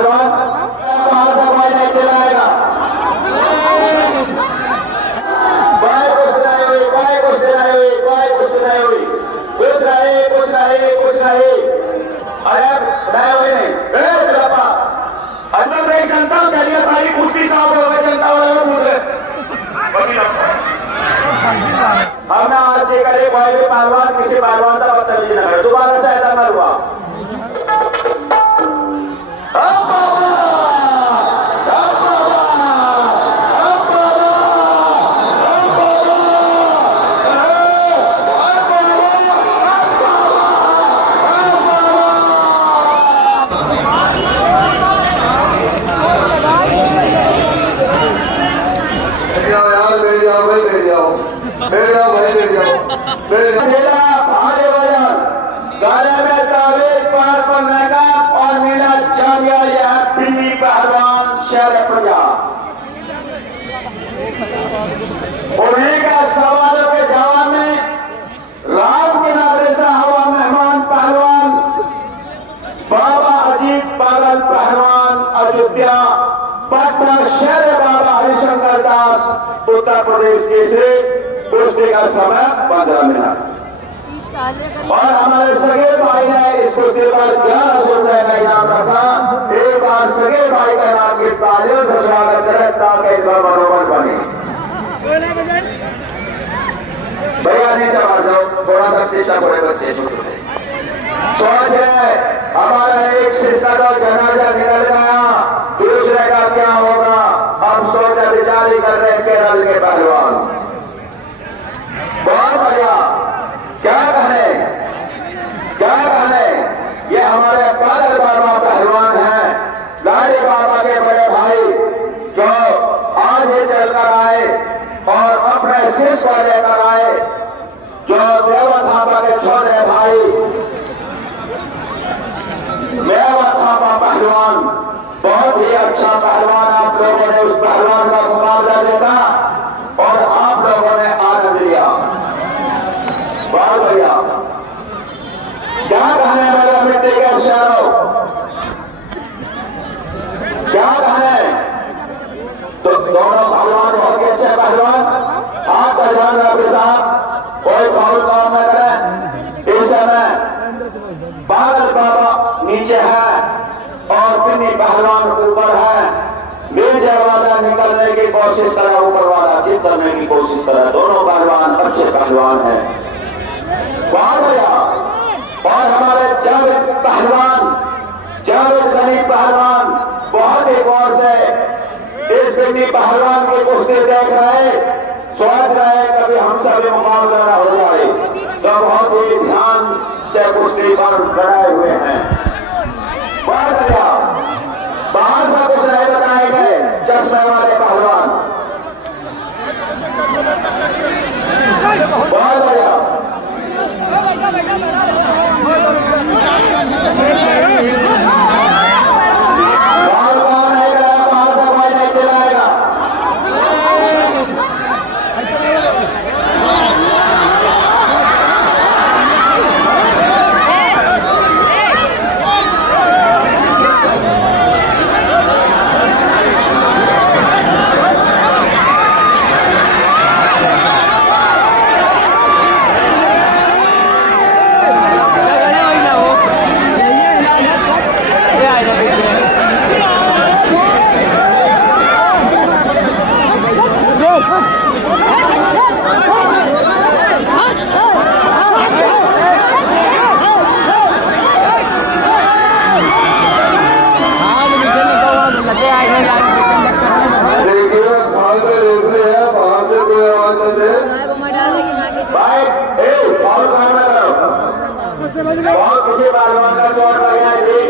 पहलवान नहीं चलाएगा। बाय कुछ नहीं हुई, बाय कुछ नहीं हुई, बाय कुछ नहीं हुई, कुछ नहीं, कुछ नहीं, कुछ नहीं। अरे नहीं हुई नहीं अजमल नहीं जनता कहिए सारी कुश्ती साफ हो गई, जनता वाले पूछ रहे हमने आज चेक करे कोई भी पहलवान किसी पहलवान का बदतमीजी न करे, दोबारा से ऐसा न हुआ। उन्हीं का सवालों के जवाब में राम के नारे से हवा मेहमान पहलवान बाबा अजीत पागल पहलवान अयोध्या पटना शहर बाबा हरिशंकर दास उत्तर प्रदेश के से कुश्ती का समय 15 मिनट। और हमारे सगे भाई ने इस कुश्ती पर 1100 रुपए का इनाम रखा। एक बार सगे भाई का नाम की तालियों से स्वागत करें ताकि इनका मनोबल बने। भैया नीचे मार दो, थोड़ा सा चेष्टा करे बच्चे छोटे सोच है हमारा एक सिस्टर का जनाजा निकल गया, दूसरे का क्या होगा। हम सोचा विचार ही कर रहे केरल के पहलवान। बहुत बढ़िया, क्या कहने ये हमारे पागल बाबा पहलवान हैं, लाडे बाबा के बड़े भाई जो आज ही चलकर आए और अपने शिष्य को लेकर आए, जो देवा थापा के छोटे भाई देवा थापा पहलवान। बहुत ही अच्छा पहलवान, आप लोगों ने उस पहलवान का मुकाबला देखा और आप लोगों ने आनंद लिया। बहुत बढ़िया, क्या कहने मेरे मिट्टी के शहरों, क्या कहने। तो दोनों पहलवान बहुत ही अच्छे पहलवान, आप का ध्यान रखिए साहब, कोई फाउल काम न करें। इस समय पागल बाबा नीचे है और पिन्नी पहलवान ऊपर है। नीचे वाला निकलने की कोशिश करे, ऊपर वाला चित करने की कोशिश करे। दोनों पहलवान अच्छे पहलवान हैं। बहुत बढ़िया। और हमारे जावेद पहलवान, जावेद गनी पहलवान बहुत ही गौर से इस पिन्नी पहलवान की कुश्ती देख रहे, सोच रहे कभी हमसे भी मुकाबला न हो जाए, तो बहुत ही ध्यान से कुश्ती पर खड़े हुए हैं। बहुत बढ़िया, बाहर से कुछ नहीं बताए गए चश्मे वाले पहलवान। बहुत बढ़िया, किसी पहलवान का चोट लग गया जी,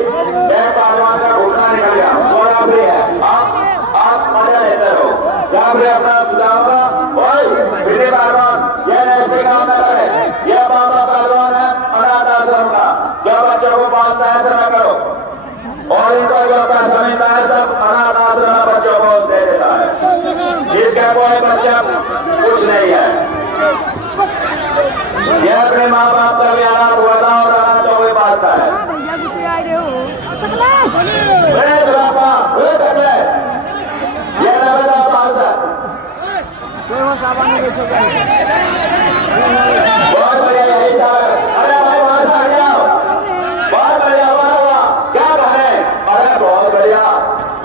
पहलवान का घुटना निकल गया, थोड़ा भी है, आप मजा लेते रहो। जहाँ भी अपना सुधारा पहलवान, ये ऐसे काम न करे। ये बाबा पहलवान है अनाथ आश्रम का, जो बच्चों को पालता है ऐसा न करो, और इनको जो पैसा मिलता है सब अनाथ आश्रम में बच्चों को दे देता है, जिसका कोई बच्चा कुछ नहीं है। ये अपने माँ बाप का भी अनाथ हुआ था और अनाथ को भी पालता है। बहुत बढ़िया यही सर। अरे भाई वहां से आ जाओ। बहुत बढ़िया हुआ क्या कहें। अरे बहुत बढ़िया।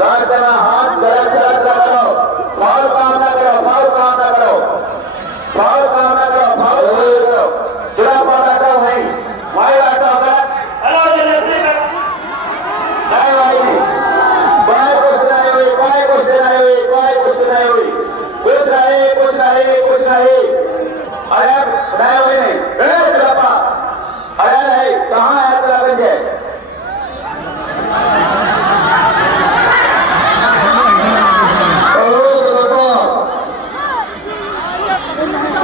रास्ते में हाथ गलत सलत ना करो, फाउल काम ना करो, फाउल काम ना करो, फाउल काम ना करो, फाउल करो। जुड़ा पर बैठा हो भाई, वहीं बैठा हो गलत। हेलो नहीं भाई, कोई कुछ नहीं हुई, कोई कुछ नहीं हुई, कोई कुछ नहीं हुई, कुछ नहीं, कुछ नहीं, कुछ नहीं। अरे नहीं हुई नहीं। अरे नहीं, कहाँ है तेरा बंजे?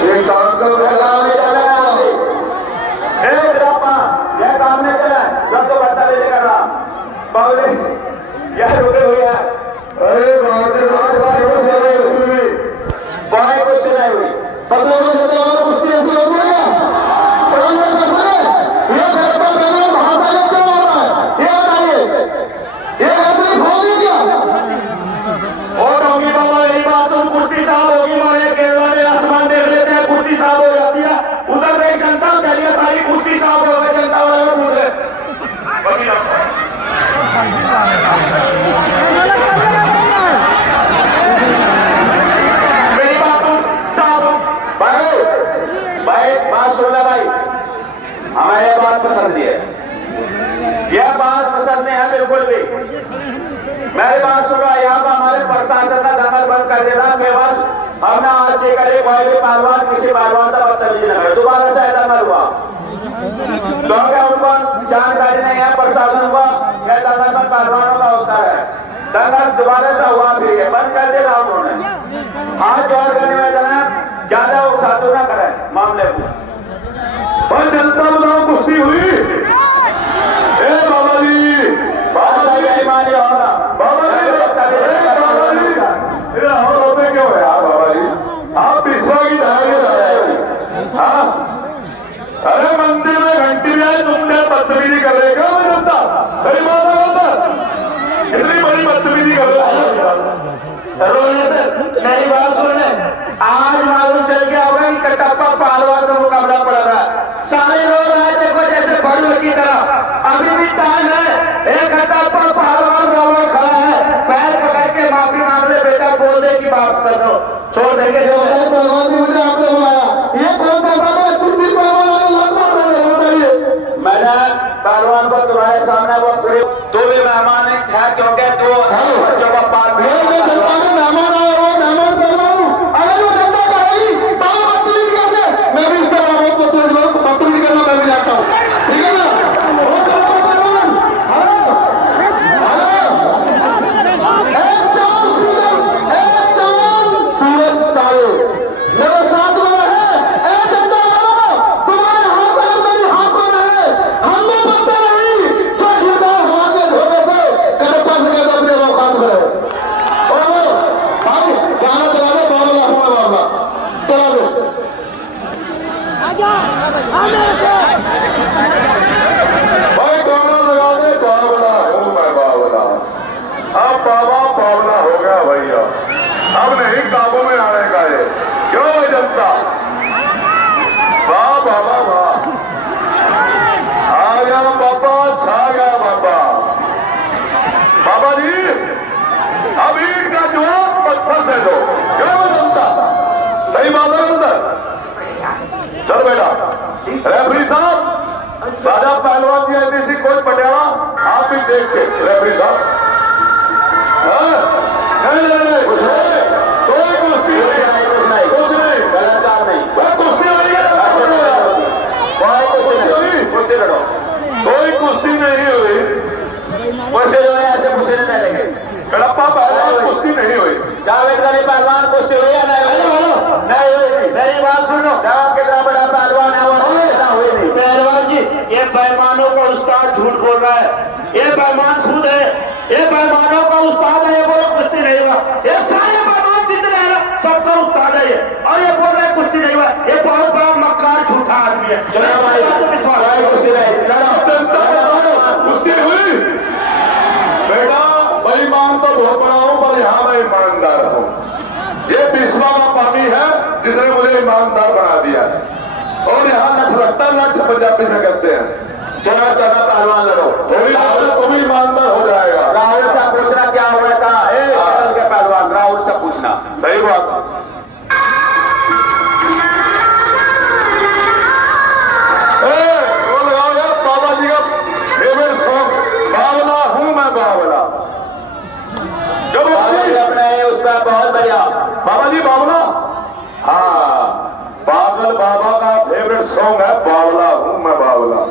ये काम तो नहीं चला, ये काम नहीं चला, सब तो बता ले कर रहा बाबू यार रुके हुए हैं। अरे बहुत कुछ नहीं हुई, पता कुछ ऐसी हो गया। हमें यह बात पसंद है, यह बात पसंद नहीं है बिल्कुल भी। मेरी बात सुनो, यहाँ पर हमारे प्रशासन का दंगल बंद कर देना केवल हमने आज चेक करे कोई भी पहलवान किसी पहलवान का बदतमीजी न करे। दोबारा से ऐसा न हुआ लोग उनको जानकारी नहीं है प्रशासन को, यह दंगल में पहलवानों का होता है। दंगल दोबारा से हुआ फिर ये बंद कर देगा उन्होंने। हाथ जोड़ करने में जाना ज्यादा उकसातू न करें मामले को। और जनता बनाओ कुश्ती हुई। ए बाबा जी यही मानिए होगा। बाबा जी हम रोते क्यों है आप बाबा जी? आप पिछवा की धारे हाँ। अरे मंदिर में घंटी में तुमने बदतमीजी कर रहेगा मैं जनता मेरी बात होता इतनी बड़ी बदतमीजी कर रहे। मेरी बात सुन ले, आज मालूम चल गया होगा कि कटप्पा पहलवान से मुकाबला पड़ रहा है। सारे लोग आए देखो जैसे भड़ुए की तरह। अभी भी टाइम है, एक कटप्पा पहलवान रोवा खड़ा है, पैर पकड़ के माफी मांग ले बेटा, बोल दे की बात कर दो, छोड़ देंगे। जो है पहलवान मुझे आपने बुलाया, ये कौन सा तुम भी पहलवान बताइए। मैंने पहलवान को तुम्हारे सामने वो दो भी मेहमान है क्योंकि दो बच्चों का पाल मेहमान अब नहीं काबू में आने का ये क्यों है जनता। वाह बाबा वाह, आ गया बाबा, छा गया बाबा। बाबा जी अब ईट का जवाब पत्थर से दो, क्यों है जनता। सही बात है अंदर। चल बेटा रेफरी साहब, राजा पहलवान की एनडीसी कोच पटियाला आप भी देख के रेफरी साहब। नहीं कुछ नहीं, कोई कुश्ती नहीं, कुछ नहीं गलत नहीं, कुश्ती कोई कुश्ती नहीं हुई। ऐसे कुश्ती नहीं मिलेंगे। कड़प्पा पहलवान कुश्ती नहीं हुई। जावेद अली पहलवान कुश्ती हुई है नहीं हुई। मेरी बात सुनो, कितना बड़ा पहलवान है वो हुई नहीं। पहलवान जी ये पैमानों का उस्ताद झूठ बोल रहा है, ये पैमान खुद है, ये पैमानों का उस्ताद है, ये बोलो कुश्ती नहीं हुआ। ये सारे पैमान जितने हैं सबका उस्ताद है ये, और ये बोल रहे कुश्ती नहीं हुआ। ये बहुत बड़ा मक्कार झूठा आदमी है। कुश्ती हुई बेटा, बेईमान तो बहुत बड़ा हूं पर यहाँ मैं ईमानदार हूँ। ये बिस्वा का पानी है जिसे ईमानदार बना दिया है। और यहाँ नठरट्टा नठ पंजाबी में कहते हैं। चलो दोनों पहलवान लड़ो, तो भी ईमानदार हो जाएगा। राहुल से पूछना क्या हुआ था, के पहलवान राहुल से पूछना। सही बात। वो लगाओ यार बाबा जी का फेवरेट सॉन्ग, बावला हूं मैं बावला। अपने उसका बहुत बढ़िया बाबा जी बावला। हाँ, बादल बाबा का फेवरेट सॉन्ग है बावला हूं मैं बावला।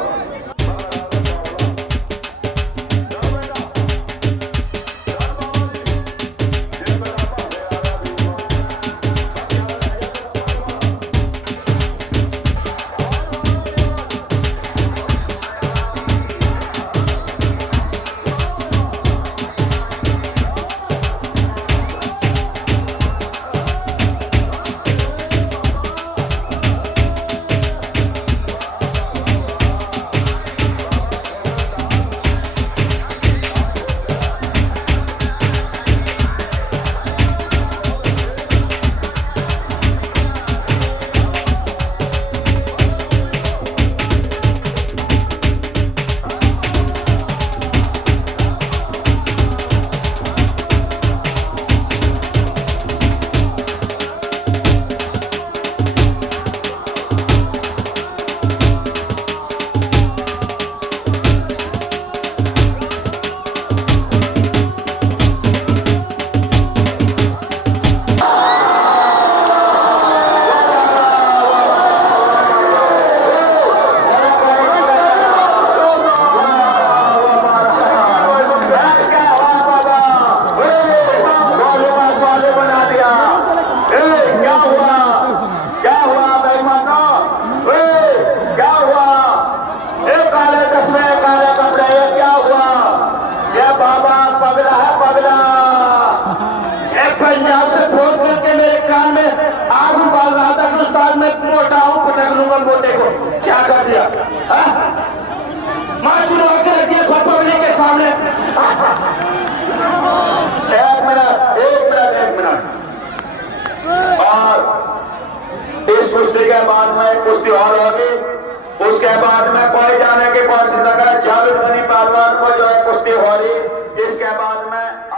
पंजाब से फोन करके मेरे कान में आग उबाल रहा था कि उस्ताद मैं मोटा हूं, पटक लूंगा मोटे को। क्या कर दिया? मां चुनवा के रख दिया सब पब्लिक के सामने। एक मिनट। और इस कुश्ती के बाद में कुश्ती और होगी, उसके बाद में कोई जाने की कोशिश न करे। जावेद गनी पहलवान को जो है कुश्ती हो रही, इसके बाद में